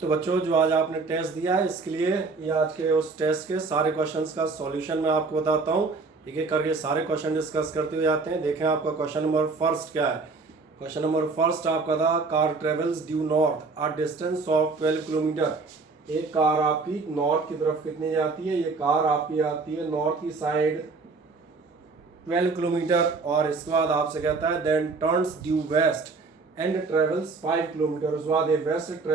तो बच्चों जो आज आपने टेस्ट दिया है इसके लिए ये आज के उस टेस्ट के सारे क्वेश्चंस का सॉल्यूशन मैं आपको बताता हूँ। एक एक करके सारे क्वेश्चन डिस्कस करते हुए आते हैं। देखें आपका क्वेश्चन नंबर फर्स्ट क्या है। क्वेश्चन नंबर फर्स्ट आपका था car travels due north a distance of 12 kilometre. एक कार आपकी नॉर्थ की तरफ कितनी जाती है, ये कार आपकी आती है नॉर्थ की साइड 12 किलोमीटर। और इसके बाद आपसे कहता है then turns due west and travels 5 kilometre. उसके बाद ये वेस्ट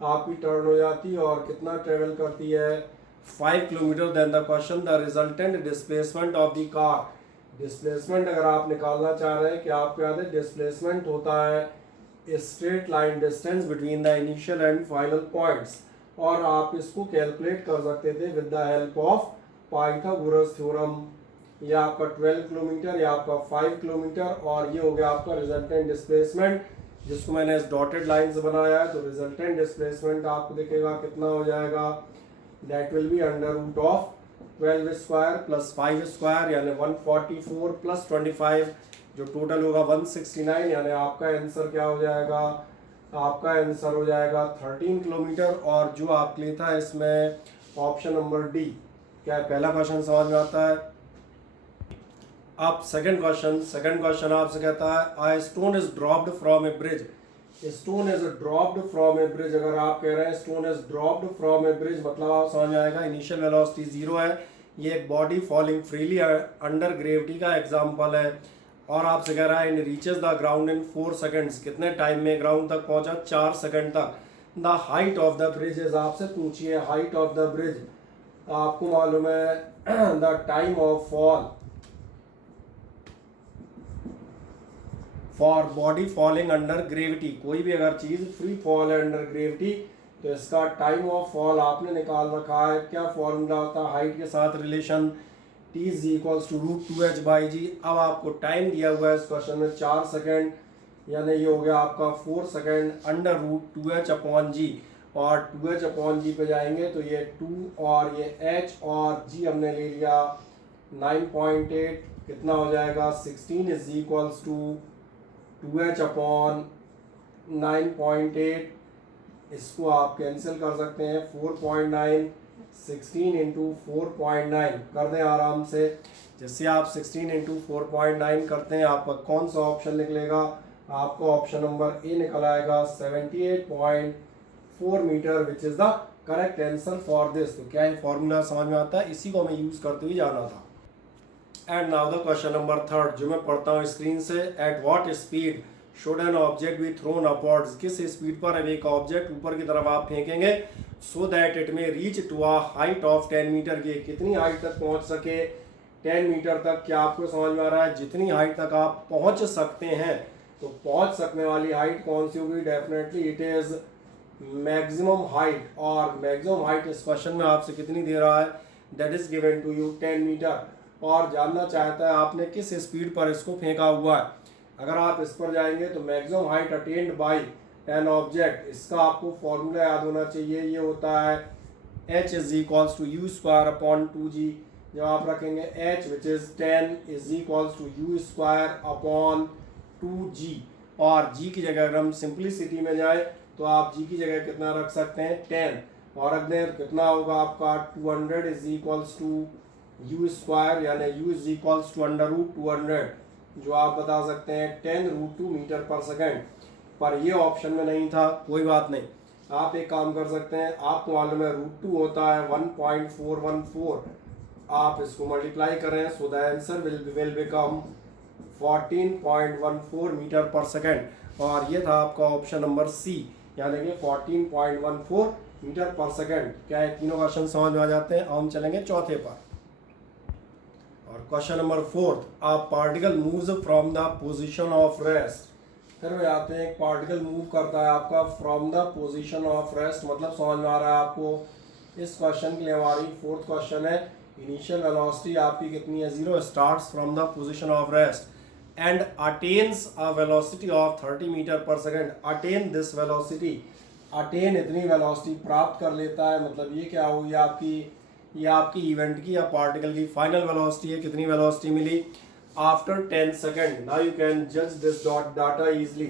आपकी टर्न हो जाती है और कितना ट्रेवल करती है 5 kilometre. Then the question the resultant displacement of the car. Displacement अगर आप निकालना चाह रहे हैं कि आपको याद है डिस्प्लेसमेंट होता है straight line distance between the initial and final points, और आप इसको कैलकुलेट कर सकते थे with the help of Pythagoras theorem. ये आपका 12 किलोमीटर, ये आपका 5 किलोमीटर, और ये हो गया आपका रिजल्टेंट डिस्प्लेसमेंट जिसको मैंने इस डॉटेड लाइन से बनाया है। तो रिजल्टेंट डिस्प्लेसमेंट आपको दिखेगा कितना हो जाएगा, that will be under root of 12 square plus 5 square यानी 144 प्लस 25 जो टोटल होगा 169। यानी आपका आंसर क्या हो जाएगा, आपका आंसर हो जाएगा 13 किलोमीटर। और जो आपके लिए था इसमें ऑप्शन नंबर डी क्या है, पहला क्वेश्चन समझ में आता है। अब सेकंड क्वेश्चन आपसे कहता है a stone is dropped from a bridge। stone is dropped from a bridge। अगर आप कह रहे हैं stone is dropped from a bridge मतलब आप समझ आएगा इनिशियल वेलोसिटी 0 है। ये एक body falling freely under gravity का एग्जांपल है। और आपसे कह रहा है in reaches the ground in 4 seconds. कितने टाइम में ग्राउंड तक पहुंचा, 4 सेकंड तक। The height of the bridge is, आपसे पूछिए हाइट ऑफ द ब्रिज। आपको मालूम है the time of fall for body falling under gravity. कोई भी अगर चीज फ्री फॉल है अंडर ग्रेविटी तो इसका टाइम ऑफ फॉल आपने निकाल रखा है। क्या फॉर्मूला होता है हाइट के साथ relation, t is equals to root 2h by g. अब आपको टाइम दिया हुआ है इस क्वेश्चन में 4 सेकेंड, यानी ये हो गया आपका 4 second under root 2h upon g. और 2h अपॉन जी पे जाएंगे तो ये 2 और ये h और g हमने ले लिया 9.8। कितना हो जाएगा 16 is equals to 2h upon 9.8। इसको आप कैंसिल कर सकते हैं 4.9, 16 इंटू 4.9 कर दें आराम से। जैसे आप 16 इंटू 4.9 करते हैं आपका कौन सा ऑप्शन निकलेगा, आपको ऑप्शन नंबर ए निकल आएगा 78.4 metre which is the correct answer for this. तो क्या है फॉर्मूला समझ में आता है, इसी को हमें यूज करते हुए जाना था। And now the question number third जो मैं पढ़ता हूँ स्क्रीन से। At what speed should an object be thrown upwards. किस स्पीड पर अब एक ऑब्जेक्ट ऊपर की तरफ आप फेंकेंगे so that it may reach to a height of 10 metre की। कितनी हाइट तक पहुंच सके 10 मीटर तक। क्या आपको समझ में आ रहा है जितनी हाइट तक आप पहुंच सकते हैं, तो पहुंच सकने वाली हाइट कौन सी होगी, definitely it is maximum height. और मैक्सिमम हाइट इस क्वेश्चन में आपसे कितनी दे रहा है, that is given to you 10 metre. और जानना चाहता है आपने किस स्पीड पर इसको फेंका हुआ है। अगर आप इस पर जाएंगे तो maximum height attend bye an object, इसका आपको फॉर्मूला याद होना चाहिए। ये होता है h is equals to u square upon 2g। जब आप रखेंगे h which is 10 is equals to u square upon 2g, और g की जगह अगर हम सिंपलिसिटी में जाए तो आप g की जगह कितना रख सकते हैं 10, और रख दें तो कितना होगा आपका 200 is equals to u square यानी u is equals to under root 200 जो आप बता सकते हैं 10 रूट 2 मीटर पर सेकेंड। पर ये ऑप्शन में नहीं था, कोई बात नहीं। आप एक काम कर सकते हैं, आपको मालूम है रूट 2 होता है 1.414। आप इसको मल्टीप्लाई करें so the answer will become 14.14 metre per second. और ये था आपका ऑप्शन नंबर सी यानी कि 14.14 मीटर पर सेकेंड। क्या है तीनों क्वेश्चन समझ में आ जाते हैं। हम चलेंगे चौथे पर। और question number fourth, a particle moves from the position of rest. फिर वो आते हैं एक पार्टिकल मूव करता है आपका from the position of rest, मतलब समझ में आ रहा है आपको। इस क्वेश्चन के लिए हमारी फोर्थ क्वेश्चन है इनिशियल वेलोसिटी आपकी कितनी है 0, starts from the position of rest and attains a velocity of 30 metre per second. Attain this velocity, attain इतनी वेलोसिटी प्राप्त कर लेता है, मतलब ये क्या हुई ये आपकी इवेंट की या पार्टिकल की फाइनल वेलोसिटी है। कितनी वेलोसिटी मिली after 10 second. Now you can जज this dot data easily.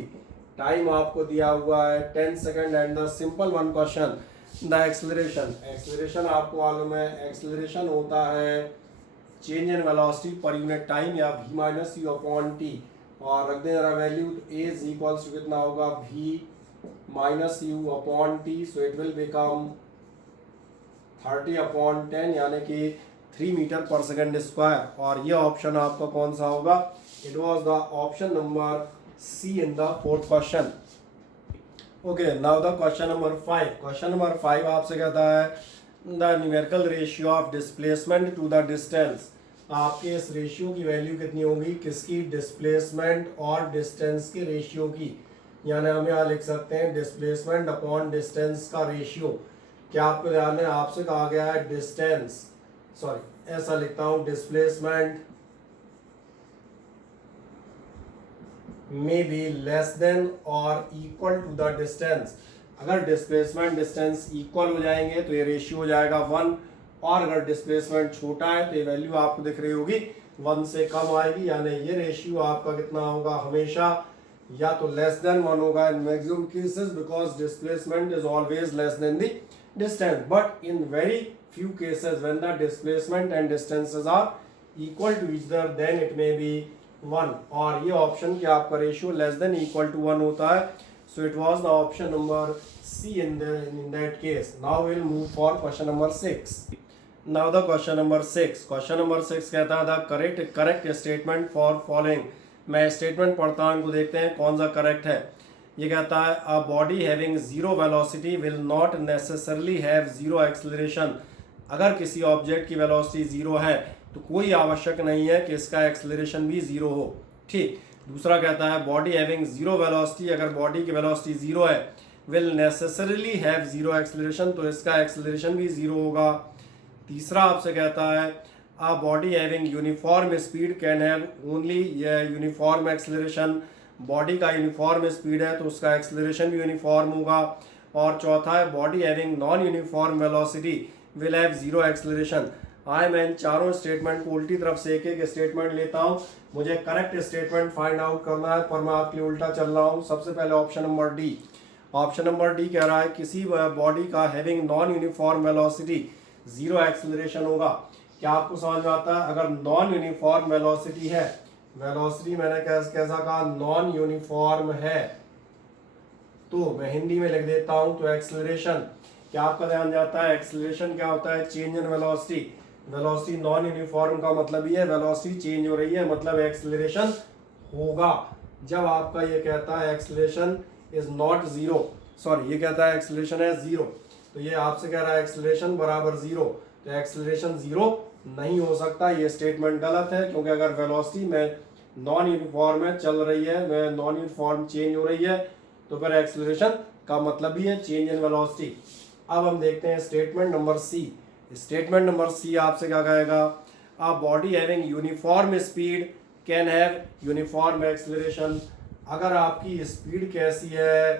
Time आपको दिया हुआ है 10 second and the simple one question the acceleration. Acceleration आपको मालूम है, एक्सेलरेशन होता है change in velocity per unit time या v minus u upon t, और रख दें जरा value, a is equals to कितना होगा v minus u upon t, so it will become 30 upon 10 यानी कि 3 मीटर पर सेकेंड स्क्वायर। और ये ऑप्शन आपका कौन सा होगा? It was the option number C in the fourth question. Okay, now the question number 5। Question number 5 आपसे कहता है the numerical ratio of displacement to the distance. आपके इस रेशियो की वैल्यू कितनी होगी? किसकी? डिस्प्लेसमेंट और डिस्टेंस के रेशियो की। यानी हम यहाँ लिख सकते हैं डिस्प्लेसमेंट अपॉन डिस्टेंस का रेशियो। क्या आपको ध्यान है, आपसे कहा गया है डिस्टेंस, सॉरी ऐसा लिखता हूं, डिस्प्लेसमेंट में बी लेस देन और इक्वल टू द डिस्टेंस। अगर डिस्प्लेसमेंट डिस्टेंस इक्वल हो जाएंगे तो ये रेशियो हो जाएगा 1, और अगर डिस्प्लेसमेंट छोटा है तो ये वैल्यू आपको दिख रही होगी 1 से कम आएगी, यानी ये रेशियो आपका कितना होगा? हमेशा या तो लेस देन 1 होगा in maximum cases, because displacement is always less than the distance, but in very few cases when the displacement and distances are equal to each other then it may be 1, और ये option क्या आपका ratio less than equal to 1 होता है। So it was the option number C in that case. Now will move for question number 6। Now the question number 6। Question number 6 कहता है the correct statement for following. मैं statement पढ़ता हूँ, इनको देखते हैं कौन सा करेक्ट है। ये कहता है अ body having zero velocity will not necessarily have zero acceleration. अगर किसी ऑब्जेक्ट की वेलोसिटी जीरो है तो कोई आवश्यक नहीं है कि इसका एक्सेलरेशन भी जीरो हो। ठीक। दूसरा कहता है बॉडी हैविंग जीरो वेलोसिटी, अगर बॉडी की वेलोसिटी जीरो है, will necessarily have zero acceleration, तो इसका एक्सेलरेशन भी जीरो होगा। तीसरा आपसे कहता है अ body having uniform speed can have only uniform acceleration. Body का यूनिफॉर्म स्पीड है तो उसका एक्सेलरेशन भी यूनिफॉर्म होगा। और चौथा है body having non uniform velocity will have zero acceleration. मैं इन चारों स्टेटमेंट को उल्टी तरफ से एक एक स्टेटमेंट लेता हूं, मुझे करेक्ट स्टेटमेंट फाइंड आउट करना है, पर मैं आपके लिए उल्टा चल रहा हूं। सबसे पहले option number D. Option number D कह रहा है किसी बॉडी का having non uniform velocity zero acceleration होगा। क्या आपको समझ में आता है? अगर नॉन यूनिफॉर्म वेलोसिटी है, वेलोसिटी मैंने कैसा कहा? नॉन यूनिफॉर्म है, तो मैं हिंदी में लिख देता हूं, तो एक्सेलरेशन, क्या आपका ध्यान जाता है? एक्सेलरेशन क्या होता है? Change in velocity. Velocity non uniform का मतलब ये है वेलोसिटी चेंज हो रही है, मतलब एक्सेलरेशन होगा। जब आपका ये कहता है acceleration is not zero, sorry ये कहता है एक्सेलरेशन है जीरो, तो ये आपसे कह रहा है एक्सेलरेशन बराबर जीरो, तो एक्सेलरेशन जीरो नहीं हो सकता। ये स्टेटमेंट गलत है, क्योंकि अगर वेलोसिटी में नॉन यूनिफॉर्म में चल रही है, नॉन यूनिफॉर्म चेंज हो रही है, तो फिर एक्सेलरेशन का मतलब भी है चेंज इन वेलोसिटी। अब हम देखते हैं statement number C. Statement number C आपसे क्या कहेगा? A body having uniform speed can have uniform acceleration. अगर आपकी स्पीड कैसी है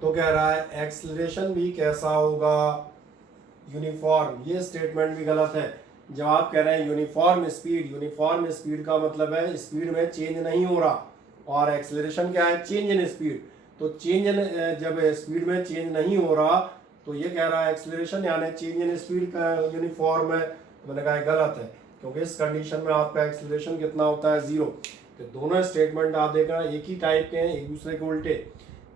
तो कह रहा है एक्सेलरेशन भी कैसा होगा? यूनिफॉर्म। ये स्टेटमेंट भी गलत है। जब आप कह रहे हैं यूनिफॉर्म स्पीड का मतलब है स्पीड में चेंज नहीं हो रहा, और एक्सेलरेशन क्या है? Change in speed. तो चेंज इन, जब स्पीड में चेंज नहीं हो रहा तो ये कह रहा है एक्सेलरेशन यानी चेंज इन स्पीड का यूनिफॉर्म है। तो मैंने कहा गलत है, क्योंकि इस कंडीशन में आपका एक्सेलरेशन कितना होता है? जीरो। तो दोनों स्टेटमेंट आप देखना एक ही टाइप के हैं, एक दूसरे के उल्टे।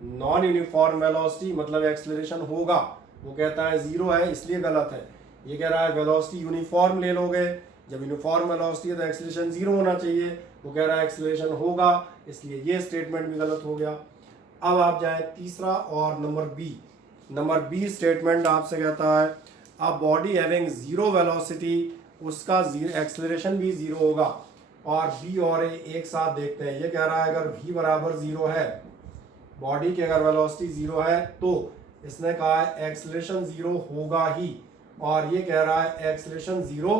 नॉन यूनिफॉर्म वेलोसिटी मतलब एक्सेलरेशन होगा, वो कहता है जीरो है, इसलिए गलत है। ये कह रहा है वेलोसिटी यूनिफॉर्म ले लोगे, जब यूनिफॉर्म वेलोसिटी है तो एक्सेलरेशन जीरो होना चाहिए, वो कह रहा है एक्सेलरेशन होगा, इसलिए ये स्टेटमेंट भी गलत हो गया। अब आप जाए तीसरा और नंबर बी स्टेटमेंट आपसे कहता है अ बॉडी हैविंग जीरो वेलोसिटी, उसका एक्सेलरेशन भी जीरो होगा। और बी और ए एक साथ देखते हैं। ये कह रहा है अगर v बराबर जीरो है, बॉडी की अगर वेलोसिटी जीरो है, तो इसने कहा है एक्सेलरेशन जीरो होगा ही, और ये कह रहा है एक्सेलरेशन जीरो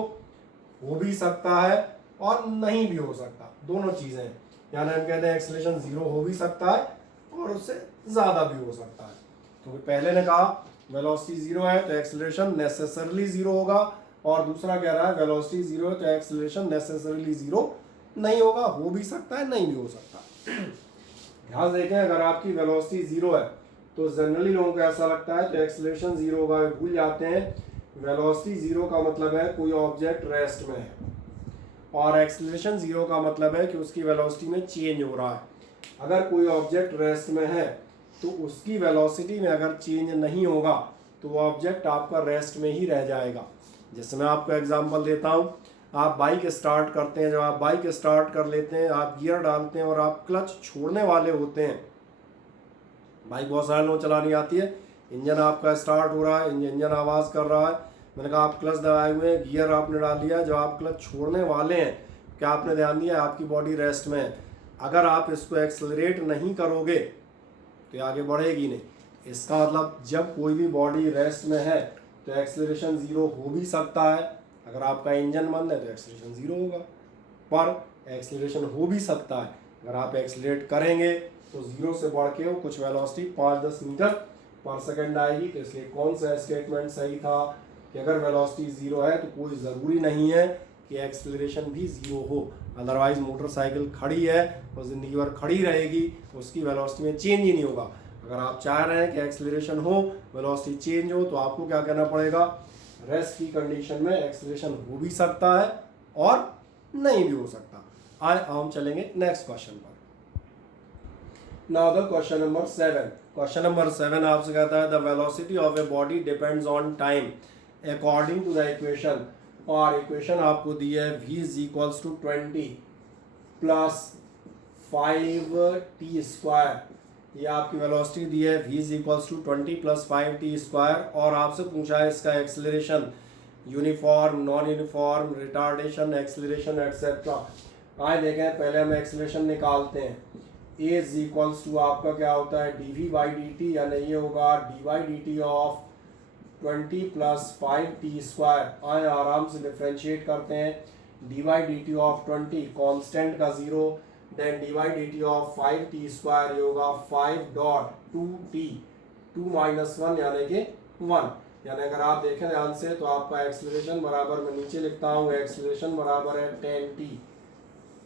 हो भी सकता है और नहीं भी हो सकता, दोनों चीजें हैं। यानी हम कहते हैं एक्सेलरेशन जीरो हो भी सकता है और उससे ज्यादा भी हो सकता है, क्योंकि पहले ने कहा वेलोसिटी जीरो है तो एक्सेलरेशन नेसेसरली जीरो होगा, और दूसरा कह रहा है वेलोसिटी जीरो है तो एक्सेलरेशन नेसेसरली जीरो नहीं होगा, हो भी सकता है नहीं भी हो सकता। ध्यान देखें, अगर आपकी वेलोसिटी जीरो है तो जनरली लोगों को ऐसा लगता है तो एक्सेलरेशन जीरो होगा, भूल जाते हैं। वेलोसिटी जीरो का मतलब है कोई ऑब्जेक्ट रेस्ट में है, और एक्सेलरेशन जीरो का मतलब है कि उसकी वेलोसिटी में चेंज हो रहा है। अगर कोई ऑब्जेक्ट रेस्ट में है तो उसकी वेलोसिटी में अगर चेंज नहीं होगा तो वो ऑब्जेक्ट आपका रेस्ट में ही रह जाएगा। जैसे मैं आपको एग्जांपल देता हूँ, आप बाइक स्टार्ट करते हैं, जब आप बाइक स्टार्ट कर लेते हैं, आप गियर डालते हैं और आप क्लच छोड़ने वाले होते हैं। बाइक बहुत सारे लोग चलानी आती है, इंजन आपका स्टार्ट हो रहा है, इंजन आवाज़ कर रहा है, मैंने कहा आप क्लच दबाए हुए हैं, गियर आपने डाल दिया, जब आप क्लच छोड़ने वाले हैं क्या आपने ध्यान दिया आपकी बॉडी रेस्ट में है। अगर आप इसको एक्सेलरेट नहीं करोगे तो ये आगे बढ़ेगी नहीं। इसका मतलब जब कोई भी बॉडी रेस्ट में है तो एक्सेलरेशन ज़ीरो हो भी सकता है। अगर आपका इंजन बंद है तो एक्सेलरेशन ज़ीरो होगा, पर एक्सेलरेशन हो भी सकता है अगर आप एक्सेलरेट करेंगे तो ज़ीरो से बढ़ के वो कुछ वेलोसिटी 5-10 मीटर पर सेकंड आएगी। तो इसलिए कौन सा स्टेटमेंट सही था कि अगर वेलोसिटी ज़ीरो है तो कोई ज़रूरी नहीं है कि एक्सेलरेशन भी ज़ीरो हो। अदरवाइज मोटरसाइकिल खड़ी है और ज़िंदगी भर खड़ी रहेगी, उसकी वेलोसिटी में चेंज ही नहीं होगा। अगर आप चाह रहे हैं कि एक्सेलरेशन हो, वेलोसिटी चेंज हो, तो आपको क्या करना पड़ेगा, रेस्ट की कंडीशन में एक्सेलरेशन हो भी सकता है और नहीं भी हो सकता। आए हम चलेंगे नेक्स्ट क्वेश्चन पर। Now the question number 7। Question number 7 आपसे कहता है the velocity of a body depends on time according to the equation, और इक्वेशन आपको दी है v is equals to 20 plus 5t square. ये आपकी वेलोसिटी दी है v is equals to 20 plus 5t square, और आपसे पूछा है इसका acceleration, uniform, non uniform, retardation, acceleration etcetera. आए देखें, पहले हम एक्सेलरेशन निकालते हैं। a इज इक्वल्स टू आपका क्या होता है dv बाई dt, यानी ये होगा dy dt of 20 plus 5t square. आए आराम से डिफ्रेंशिएट करते हैं, dy dt ऑफ 20 कांस्टेंट का 0, then dy dt of 5t square ये होगा 5 डॉट 2t, 2 माइनस 1 यानी कि 1। यानी अगर आप देखें ध्यान से तो आपका एक्सेलरेशन बराबर, मैं नीचे लिखता हूँ, एक्सेलरेशन बराबर है 10t।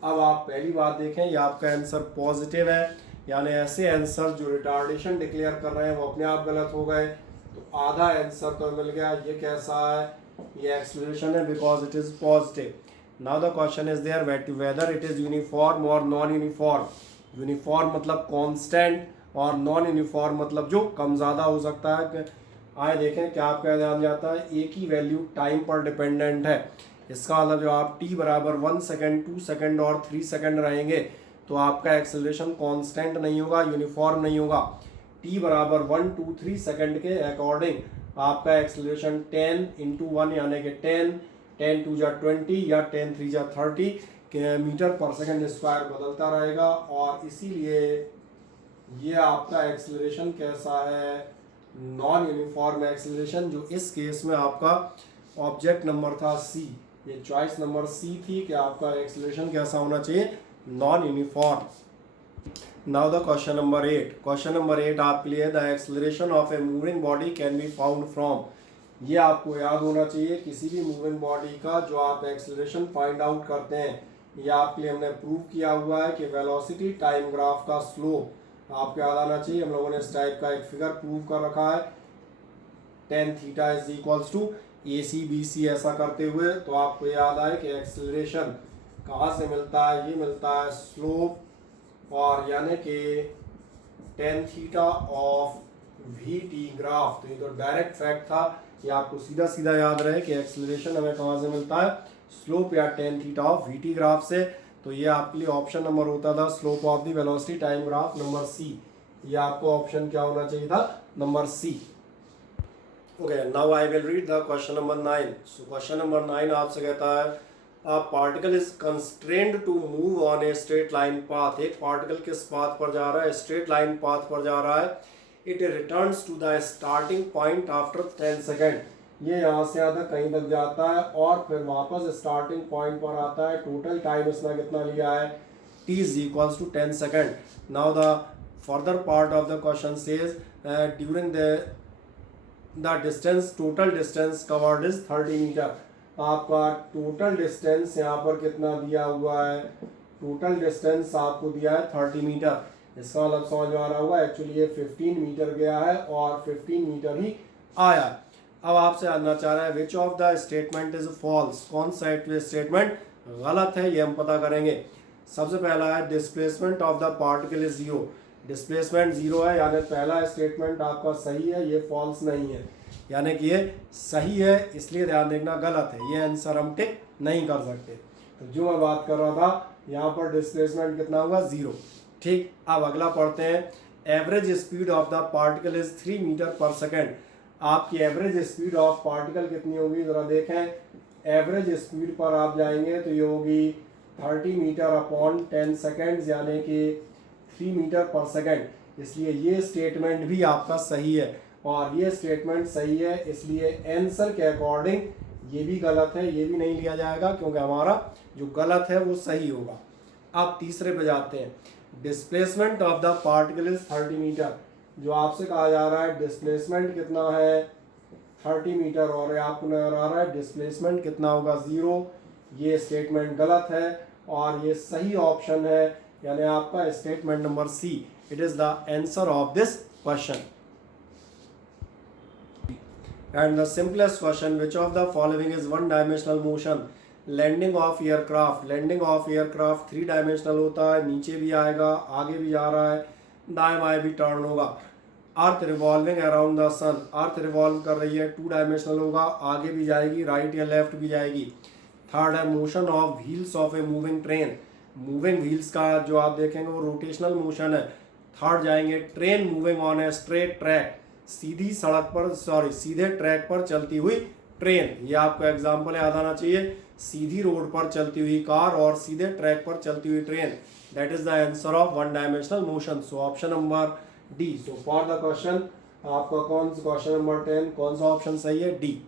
अब आप पहली बात देखें, ये आपका आंसर पॉजिटिव है, यानी ऐसे आंसर जो रिटार्डेशन डिक्लेयर कर रहे हैं वो अपने आप गलत हो गए, तो आधा आंसर तो मिल गया। ये कैसा है, ये एक्सेलरेशन है because it is positive. Now the question is there whether it is uniform और नॉन यूनिफॉर्म। यूनिफॉर्म मतलब कांस्टेंट और नॉन यूनिफॉर्म मतलब जो कम ज़्यादा हो सकता है। आए देखें क्या आपका ध्यान जाता है, एक ही वैल्यू टाइम पर डिपेंडेंट है। इसका मतलब जो आप t बराबर 1 सेकेंड, 2 सेकेंड और 3 सेकेंड रहेंगे तो आपका एक्सेलरेशन कांस्टेंट नहीं होगा, यूनिफॉर्म नहीं होगा। t बराबर 1, 2, 3 सेकेंड के अकॉर्डिंग आपका एक्सेलरेशन 10 इंटू 1 यानी कि 10, 10 2 जा 20 या 10 3 जा 30 मीटर पर सेकेंड स्क्वायर बदलता रहेगा। और इसीलिए ये आपका एक्सेलरेशन कैसा है, नॉन यूनिफॉर्म एक्सेलरेशन, जो इस केस में आपका ऑब्जेक्ट नंबर था सी, ये चॉइस नंबर सी थी कि आपका एक्सेलरेशन कैसा होना चाहिए, non uniform. Now the question number 8। Question number 8 आपके लिए the acceleration of a moving body can be found from. ये आपको याद होना चाहिए, किसी भी मूविंग बॉडी का जो आप एक्सेलरेशन फाइंड आउट करते हैं, ये आपके लिए हमने प्रूव किया हुआ है कि वेलोसिटी टाइम ग्राफ का स्लोप आपको याद आना चाहिए। हम लोगों ने इस टाइप का एक फिगर प्रूव कर रखा है, tan theta is equals to AC BC ऐसा करते हुए, तो आपको याद आए कि एक्सेलरेशन कहाँ से मिलता है, ये मिलता है स्लोप और यानी कि tan theta of VT graph. तो ये तो डायरेक्ट फैक्ट था, ये आपको सीधा सीधा याद रहे कि एक्सेलरेशन हमें कहाँ से मिलता है, स्लोप या tan theta of VT graph से। तो ये आपके लिए ऑप्शन नंबर होता था slope of the velocity time graph number C। ये आपको ऑप्शन क्या होना चाहिए था, number C। Okay, now I will read the question number 9. So question number 9 आपसे कहता है a particle is constrained to move on a straight line path। एक पार्टिकल किस पाथ पर जा रहा है, स्ट्रेट लाइन पाथ पर जा रहा है। It returns to the starting point after 10 second. ये यहाँ से आता कहीं तक जाता है और फिर वापस स्टार्टिंग पॉइंट पर आता है। टोटल टाइम इसने कितना लिया है, t is equals to 10 second. Now the further part of the question says during the distance, total distance covered is 30 मीटर। आपका टोटल डिस्टेंस यहाँ पर कितना दिया हुआ है, टोटल डिस्टेंस आपको दिया है 30 मीटर, इसका मतलब समझ में आ रहा होगा एक्चुअली ये 15 मीटर गया है और 15 मीटर ही आया। अब आपसे जानना चाह रहा है which of the statement is false, कौन सा स्टेटमेंट गलत है ये हम पता करेंगे। सबसे पहला है displacement of the particle is zero, displacement zero है यानी पहला स्टेटमेंट आपका सही है, ये फॉल्स नहीं है, यानी कि ये सही है, इसलिए ध्यान देखना गलत है, ये आंसर हम टिक नहीं कर सकते। तो जो मैं बात कर रहा था यहाँ पर डिस्प्लेसमेंट कितना होगा, जीरो। ठीक, अब अगला पढ़ते हैं, average speed of the particle is 3 metre per second, आपकी एवरेज स्पीड ऑफ पार्टिकल कितनी होगी जरा देखें। एवरेज स्पीड पर आप जाएंगे तो ये होगी 30 मीटर अपॉन 10 सेकेंड्स यानी कि 3 मीटर पर सेकेंड, इसलिए ये स्टेटमेंट भी आपका सही है और ये स्टेटमेंट सही है, इसलिए आंसर के अकॉर्डिंग ये भी गलत है, ये भी नहीं लिया जाएगा क्योंकि हमारा जो गलत है वो सही होगा। अब तीसरे पे जाते हैं, displacement of the particle is 30 metre, जो आपसे कहा जा रहा है डिस्प्लेसमेंट कितना है 30 मीटर और आपको नजर आ रहा है डिस्प्लेसमेंट कितना होगा, जीरो, ये स्टेटमेंट गलत है और ये सही ऑप्शन है, यानी आपका statement number C, it is the answer of this question. And the simplest question, which of the following is one dimensional motion, landing of aircraft, landing of aircraft 3 dimensional होता है, नीचे भी आएगा, आगे भी जा रहा है, दाएं बाएं भी टर्न होगा। Earth revolving around the sun, earth revolve कर रही है, 2 डायमेंशनल होगा, आगे भी जाएगी, राइट या लेफ्ट भी जाएगी। थर्ड है motion of wheels of a moving train, moving wheels का जो आप देखेंगे वो रोटेशनल मोशन है। थर्ड जाएंगे, train moving on a straight track, सीधी सड़क पर सीधे ट्रैक पर चलती हुई ट्रेन, ये आपको एग्जाम्पल याद आना चाहिए, सीधी रोड पर चलती हुई कार और सीधे ट्रैक पर चलती हुई train, that is the answer of one dimensional motion. So option number D. So for the question आपका क्वेश्चन नंबर 10 कौन सा ऑप्शन सही है, D.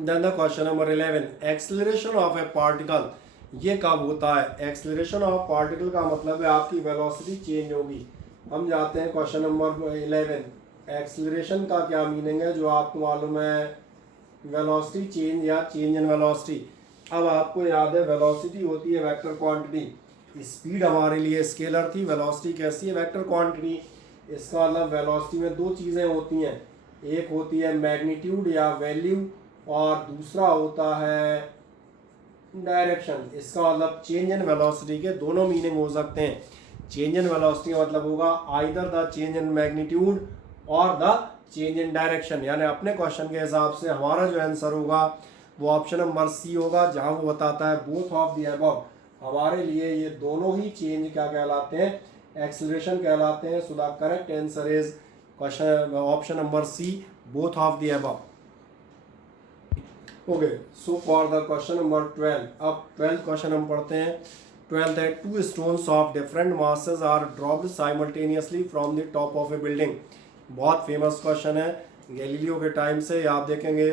Then the question number 11, acceleration of a particle, ये कब होता है, एक्सेलरेशन ऑफ पार्टिकल का मतलब है आपकी वेलोसिटी चेंज होगी। हम जाते हैं क्वेश्चन नंबर 11, एक्सेलरेशन का क्या मीनिंग है, जो आपको मालूम है वेलोसिटी चेंज या चेंज इन वेलोसिटी। अब आपको याद है वेलोसिटी होती है वेक्टर क्वांटिटी, स्पीड हमारे लिए स्केलर थी, वेलोसिटी कैसी है, वेक्टर क्वांटिटी। इसका मतलब वेलोसिटी में 2 चीज़ें होती हैं, एक होती है मैग्नीट्यूड या वैल्यू और दूसरा होता है डायरेक्शन। इसका मतलब चेंज इन वेलोसिटी के दोनों मीनिंग हो सकते हैं। चेंज इन वेलोसिटी का मतलब होगा either the change in magnitude और द चेंज इन डायरेक्शन, यानी अपने क्वेश्चन के हिसाब से हमारा जो आंसर होगा वो ऑप्शन नंबर सी होगा, जहां वो बताता है बोथ ऑफ द अबव, हमारे लिए ये दोनों ही चेंज क्या कहलाते हैं, एक्सेलरेशन कहलाते हैं। So the correct answer is question option number C, both of the above. Okay, so for the question number 12, अब 12th क्वेश्चन हम पढ़ते हैं। 12th है, 2 stones of different masses are dropped simultaneously from the top of a building, बहुत famous question है, Galileo के time से आप देखेंगे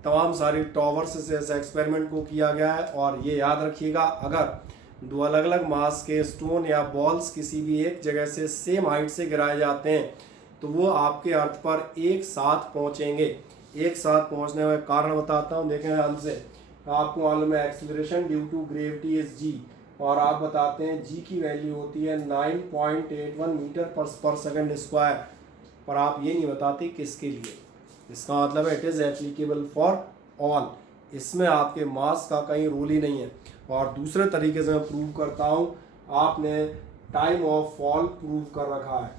तमाम सारी टॉवर्स से इस एक्सपेरिमेंट को किया गया है। और ये याद रखिएगा, अगर 2 अलग अलग मास के स्टोन या बॉल्स किसी भी एक जगह से सेम हाइट से गिराए जाते हैं तो वो आपके अर्थ पर एक साथ पहुंचेंगे। एक साथ पहुंचने का कारण बताता हूं, देखें ध्यान से। आपको मालूम है acceleration due to gravity is g, और आप बताते हैं जी की वैल्यू होती है 9.81 मीटर पर सेकंड स्क्वायर, पर आप ये नहीं बताते किसके लिए। इसका मतलब है it is applicable for all, इसमें आपके मास का कहीं रोल ही नहीं है। और दूसरे तरीके से मैं प्रूव करता हूँ, आपने टाइम ऑफ फॉल प्रूव कर रखा है,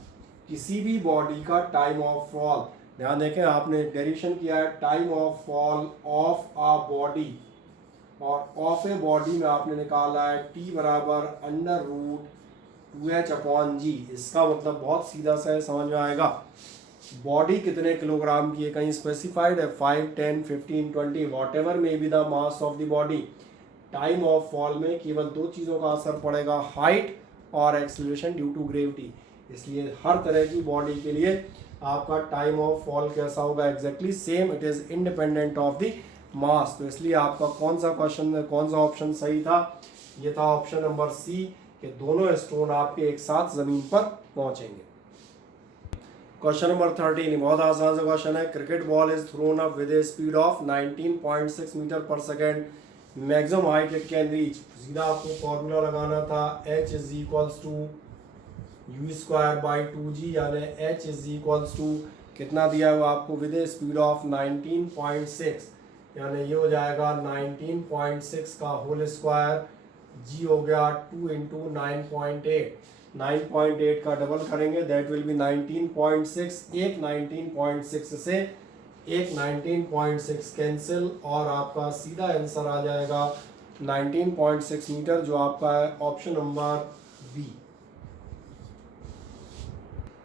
किसी भी बॉडी का टाइम ऑफ फॉल, ध्यान देखें आपने डेरिवेशन किया है time of fall of a body, और ऑफ ए बॉडी में आपने निकाला है टी बराबर √2h/g। इसका मतलब बहुत सीधा सा है, समझ में आएगा। बॉडी कितने किलोग्राम की है, कहीं स्पेसिफाइड है, 5, 10, 15, 20, what ever may be the mass of the body. Time of fall में केवल 2 चीज़ों का असर पड़ेगा, हाइट और एक्सेलरेशन ड्यू टू ग्रेविटी। इसलिए हर तरह की बॉडी के लिए आपका टाइम ऑफ फॉल कैसा होगा, exactly same, it is independent of the mass. तो इसलिए आपका कौन सा ऑप्शन सही था, ये था ऑप्शन नंबर सी, कि दोनों स्टोन आपके एक साथ जमीन पर पहुंचेंगे। क्वेश्चन नंबर 13 बहुत आसान सा क्वेश्चन है। Cricket ball is thrown up with a speed of 19.6 metre per second maximum height it can reach, सीधा आपको फॉर्मूला लगाना था h is equals to u square by 2g, यानी h इज इक्वल्स टू कितना दिया हुआ आपको विद ए स्पीड ऑफ 19.6, यानी ये हो जाएगा 19.6 का होल स्क्वायर, g हो गया 2 इंटू 9.8 का डबल करेंगे दैट विल बी 19.6, एक 19.6 से एक 19.6 कैंसिल और आपका सीधा आंसर आ जाएगा 19.6 मीटर, जो आपका है option number B.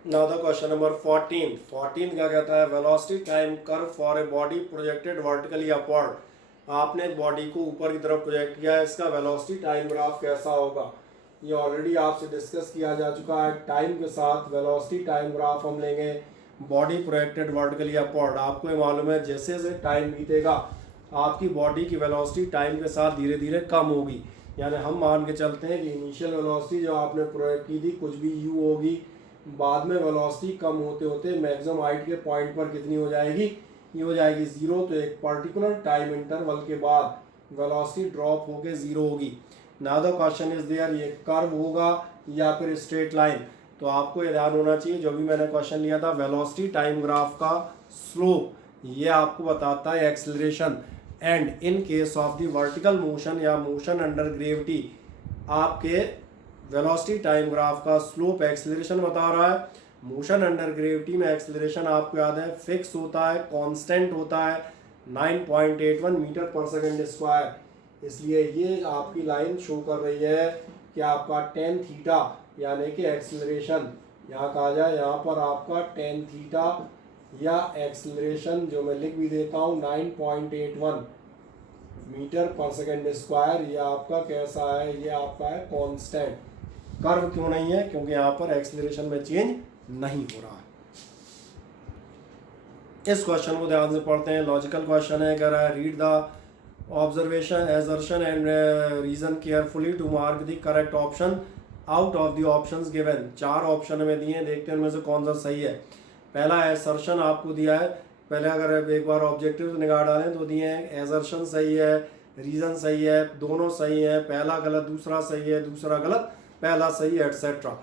Now the question number 14 क्या कहता है, velocity time curve for a body projected vertically upward, आपने बॉडी को ऊपर की तरफ प्रोजेक्ट किया है, इसका वेलोसिटी टाइम ग्राफ कैसा होगा, ये ऑलरेडी आपसे डिस्कस किया जा चुका है। टाइम के साथ वेलोसिटी टाइम ग्राफ हम लेंगे बॉडी प्रोजेक्टेड वर्टिकली अपवर्ड। आपको ये मालूम है जैसे जैसे टाइम बीतेगा आपकी बॉडी की वेलोसिटी टाइम के साथ धीरे धीरे कम होगी, यानी हम मान के चलते हैं कि इनिशियल वेलोसिटी जो आपने प्रोजेक्ट की थी कुछ भी u होगी, बाद में वेलोसिटी कम होते होते मैक्सिमम हाइट के पॉइंट पर कितनी हो जाएगी, ये हो जाएगी 0, तो एक पर्टिकुलर टाइम इंटरवल के बाद वेलोसिटी ड्रॉप होके 0 होगी। Now the question is there, ये कर्व होगा या फिर स्ट्रेट लाइन, तो आपको ये ध्यान होना चाहिए जो भी मैंने क्वेश्चन लिया था वेलोसिटी टाइम ग्राफ का स्लोप ये आपको बताता है acceleration, and in case of the vertical motion या मोशन अंडर ग्रेविटी आपके वेलोसिटी टाइम ग्राफ का स्लोप एक्सेलरेशन बता रहा है। मोशन अंडर ग्रेविटी में एक्सेलरेशन आपको याद है फिक्स होता है, कांस्टेंट होता है 9.81 मीटर पर सेकंड स्क्वायर, इसलिए ये आपकी लाइन शो कर रही है कि आपका टेन थीटा यानी कि एक्सेलरेशन यहाँ कहा जाए, यहाँ पर आपका टेन थीटा या एक्सेलरेशन जो मैं लिख भी देता हूँ 9.81 मीटर पर सेकंड स्क्वायर, ये आपका कैसा है, ये आपका है कांस्टेंट। कर्व क्यों नहीं है, क्योंकि यहाँ पर एक्सेलरेशन में चेंज नहीं हो रहा है। इस क्वेश्चन को ध्यान से पढ़ते हैं, लॉजिकल क्वेश्चन है, कह रहा है read the observation assertion and reason carefully to mark the correct option out of the options given. 4 option में दिए हैं, देखते हैं उनमें से कौन सा सही है। पहला एसर्शन आपको दिया है, पहले अगर एक बार ऑब्जेक्टिव निगाह डालें तो दिए हैं एजर्शन सही है, रीजन सही है, दोनों सही है, पहला गलत दूसरा सही है, दूसरा गलत पहला सही है, एटसेट्रा।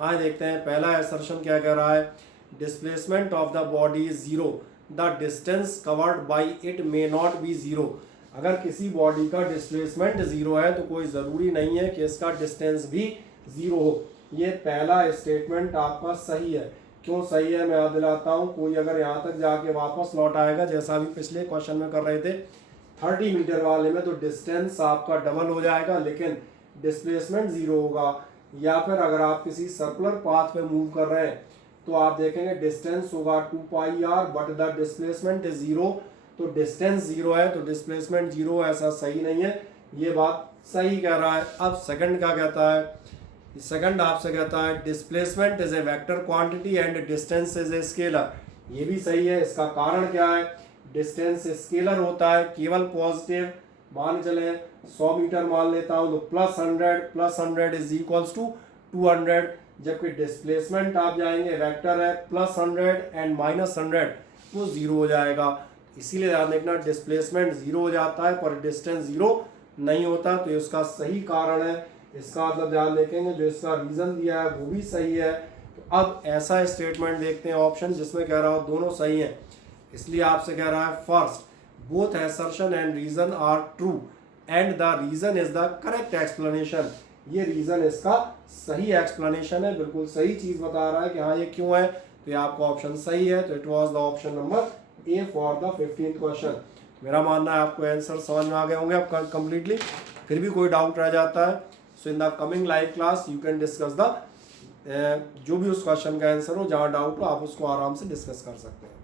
आज देखते हैं पहला एसर्शन क्या कह रहा है, displacement of the body is 0, the distance covered by it may not be 0। अगर किसी बॉडी का डिस्प्लेसमेंट 0 है तो कोई ज़रूरी नहीं है कि इसका डिस्टेंस भी 0 हो। ये पहला स्टेटमेंट आपका सही है। क्यों सही है मैं याद दिलाता हूँ, कोई अगर यहाँ तक जाके वापस लौट आएगा जैसा अभी पिछले क्वेश्चन में कर रहे थे 30 मीटर वाले में, तो डिस्टेंस आपका डबल हो जाएगा लेकिन डिस्प्लेसमेंट 0 होगा। या फिर अगर आप किसी सर्कुलर पाथ पे मूव कर रहे हैं तो आप देखेंगे डिस्टेंस होगा 2πr but the displacement is 0, तो डिस्टेंस 0 है तो डिस्प्लेसमेंट 0, ऐसा सही नहीं है, ये बात सही कह रहा है। अब सेकंड क्या कहता है, सेकंड आपसे कहता है displacement is a vector quantity and distance is a scalar, ये भी सही है। इसका कारण क्या है, डिस्टेंस स्केलर होता है केवल पॉजिटिव, मान चले 100 मीटर मान लेता हूँ तो +100 इज इक्वल्स टू 200, जबकि डिस्प्लेसमेंट आप जाएंगे वेक्टर है +100 एंड -100 वो 0 हो जाएगा। इसीलिए ध्यान देखना डिस्प्लेसमेंट 0 हो जाता है पर डिस्टेंस 0 नहीं होता, तो इसका सही कारण है। इसका मतलब ध्यान देखेंगे जो इसका रीज़न दिया है वो भी सही है। तो अब ऐसा स्टेटमेंट देखते हैं ऑप्शन जिसमें कह रहा हो दोनों सही हैं, इसलिए आपसे कह रहा है first both assertion and reason are true and the reason is the correct explanation, ये रीजन इसका सही एक्सप्लेनेशन है, बिल्कुल सही चीज़ बता रहा है कि हाँ ये क्यों है, तो ये आपका ऑप्शन सही है। तो it was the option number A for the 15th question. मेरा मानना है आपको आंसर समझ में आ गए होंगे अब कंप्लीटली, फिर भी कोई डाउट रह जाता है so in the coming live class you can discuss the जो भी उस क्वेश्चन का आंसर हो, जहाँ डाउट हो आप उसको आराम से डिस्कस कर सकते हैं।